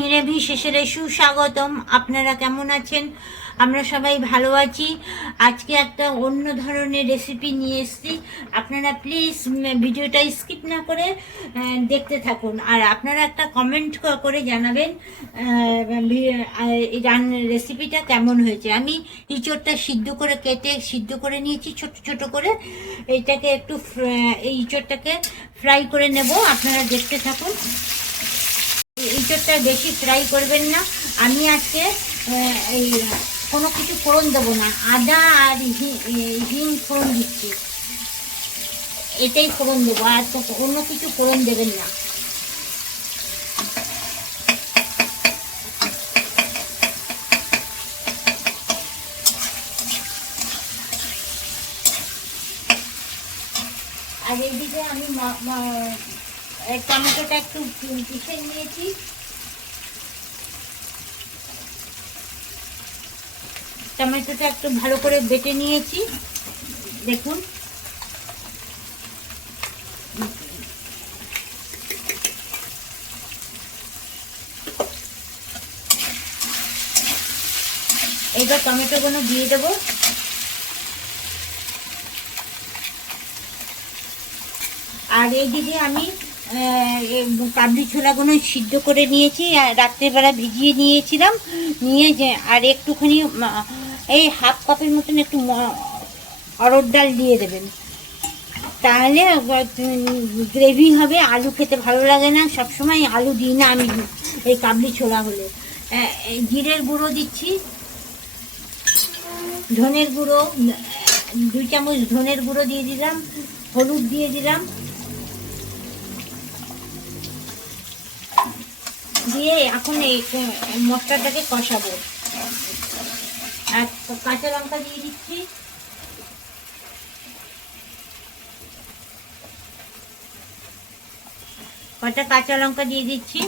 নির্বিশেষে সুস্বাগতম। আপনারা কেমন আছেন? আমরা সবাই ভালো আছি। আজকে একটা অন্য ধরনের রেসিপি নিয়ে এসেছি। আপনারা প্লিজ ভিডিওটা স্কিপ না করে দেখতে থাকুন। আর আপনারা একটা কমেন্ট করে জানাবেন এই রেসিপিটা কেমন হয়েছে। আমি ইঁচড়টা কেটে সিদ্ধ করে নিয়েছি ছোট ছোট করে। এইটাকে একটু এই ইঁচড়টাকে ফ্রাই করে নেব। আপনারা দেখতে থাকুন। ইঁচড়টা বেশি ফ্রাই করবেন না। আমি আজকে এই কোনো কিছু ফোড়ন দেবো না, আদা আর হিং ফোড়ন দিচ্ছি, এটাই ফোড়ন দেবো, আর তো অন্য কিছু ফোড়ন দেবেন না। আর এইদিকে আমি টমেটোটা একটু পিষে নিয়েছি। টমেটোটা একটু ভালো করে বেটে নিয়েছি, দেখুন। এইবার টমেটোগুলো দিয়ে দেবো। আর এইদিকে আমি কাবলি ছোলাগুলো সিদ্ধ করে নিয়েছি, রাত্রেবেলা ভিজিয়ে নিয়েছিলাম। নিয়ে আর একটুখানি এই হাফ কাপের মতন একটু অরহর ডাল দিয়ে দেবেন, তাহলে গ্রেভি হবে। আলু খেতে ভালো লাগে না, সবসময় আলু দিই না আমি এই কাবলি ছোলা হলে। জিরের গুঁড়ো দিচ্ছি, ধনের গুঁড়ো 2 চামচ ধনের গুঁড়ো দিয়ে দিলাম, হলুদ দিয়ে দিলাম, দিয়ে এখন এই মশলাটাকে কষাবো। আর কাঁচা লঙ্কা দিয়ে দিচ্ছি, কটা কাঁচা লঙ্কা দিয়ে দিচ্ছি।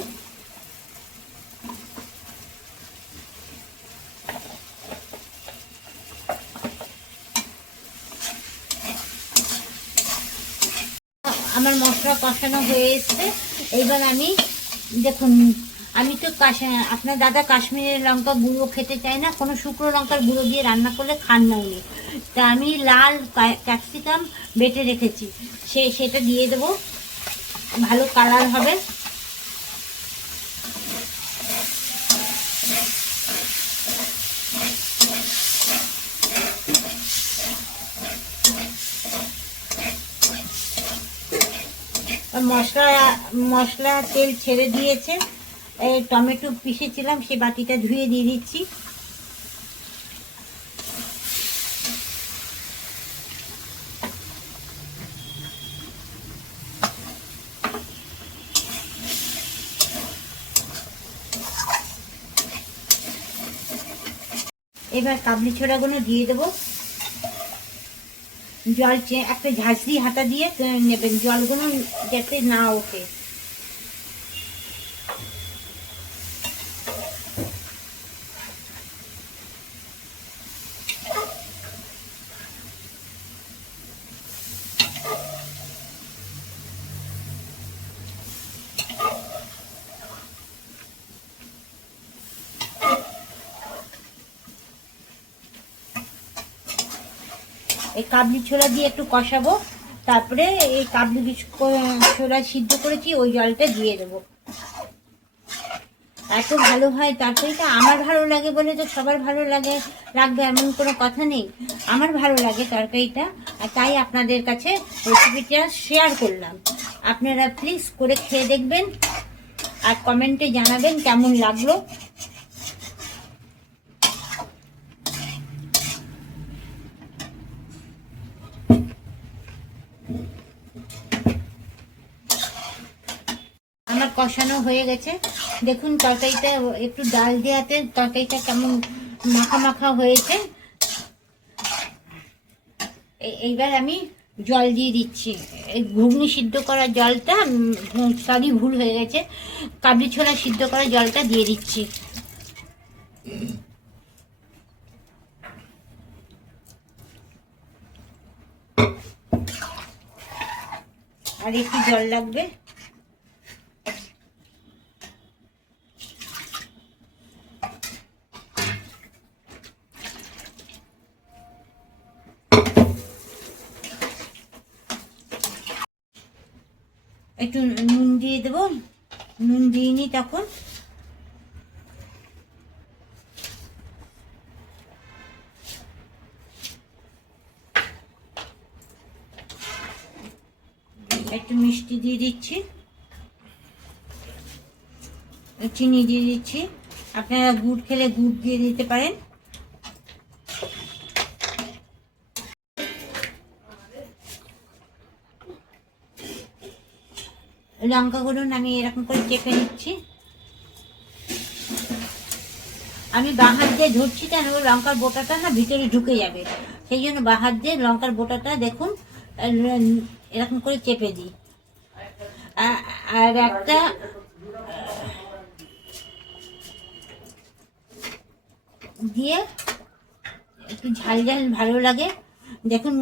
আমার মশলা কষানো হয়ে এসছে। এইবার আমি দেখুন, আমি তো আপনার দাদা কাশ্মীরের লঙ্কা গুঁড়ো খেতে চায় না, কোনো শুকনো লঙ্কার গুঁড়ো দিয়ে রান্না করলে খান না উনি। তা আমি লাল ক্যাপসিকাম বেটে রেখেছি, সেটা দিয়ে দেবো, ভালো কালার হবে। মশলা তেল ছেড়ে দিয়েছে। এই টমেটো পিষেছিলাম, সেই বাটিটা ধুয়ে দিয়ে দিচ্ছি। এবার কাবলি ছোলাগুলো দিয়ে দেবো। জল একটা ঝাঁঝরি হাতা দিয়ে নেবেন, জলগুলো যাতে না ওঠে। এই কাবলি ছোলা দিয়ে একটু কষাবো, তারপরে এই কাবলি ছোলা সিদ্ধ করেছি ওই জলটা দিয়ে দেবো। এত ভালো হয় তরকারিটা। আমার ভালো লাগে বলে তো সবার ভালো লাগবে এমন কোনো কথা নেই। আমার ভালো লাগে তরকারিটা, আর তাই আপনাদের কাছে রেসিপিটা শেয়ার করলাম। আপনারা প্লিজ করে খেয়ে দেখবেন আর কমেন্টে জানাবেন কেমন লাগলো। আমার কষানো হয়ে গেছে, দেখুন তরকারিটা একটু ডাল দেওয়াতে তরকারিটা কেমন মাখা মাখা হয়েছে। এইবার আমি জল দিয়ে দিচ্ছি, এই ঘুগনি সিদ্ধ করা জলটা, সরি ভুল হয়ে গেছে, কাবলি ছোলা সিদ্ধ করা জলটা দিয়ে দিচ্ছি। আর একটু জল লাগবে। একটু নুন দিয়ে দেবো, নুন দিইনি তখন। একটু মিষ্টি দিয়ে দিচ্ছি, চিনি দিয়ে দিচ্ছি, আপনারা গুড় খেলে গুড় দিয়ে দিতে পারেন। লঙ্কা গুঁড়ো আমি এরকম করে চেপে নিচ্ছি। আমি বাঁ হাত দিয়ে ধরছি কেন, লঙ্কার বোটাটা না ভিতরে ঢুকে যাবে, সেই জন্য বাঁ হাত দিয়ে লঙ্কার বোটাটা দেখুন এরকম করে চেপে দিই। আর একটা দিয়ে একটু ঝাল ঝাল ভালো লাগে। দেখুন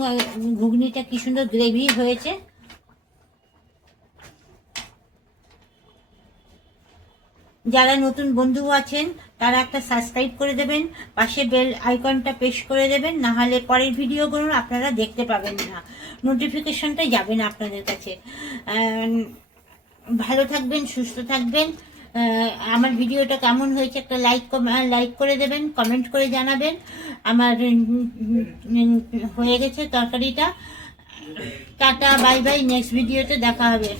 ঘুগনিটা কি সুন্দর গ্রেভি হয়েছে। যারা নতুন বন্ধু আছেন তারা একটা সাবস্ক্রাইব করে দেবেন, পাশে বেল আইকনটা প্রেস করে দেবেন, না হলে পরের ভিডিওগুলো আপনারা দেখতে পাবেন না, নোটিফিকেশনটা যাবে না আপনাদের কাছে। ভালো থাকবেন, সুস্থ থাকবেন। আমার ভিডিওটা কেমন হয়েছে একটা লাইক করে দেবেন, কমেন্ট করে জানাবেন। আমার হয়ে গেছে তরকারিটা। টাটা, বাই বাই, নেক্সট ভিডিওতে দেখা হবে।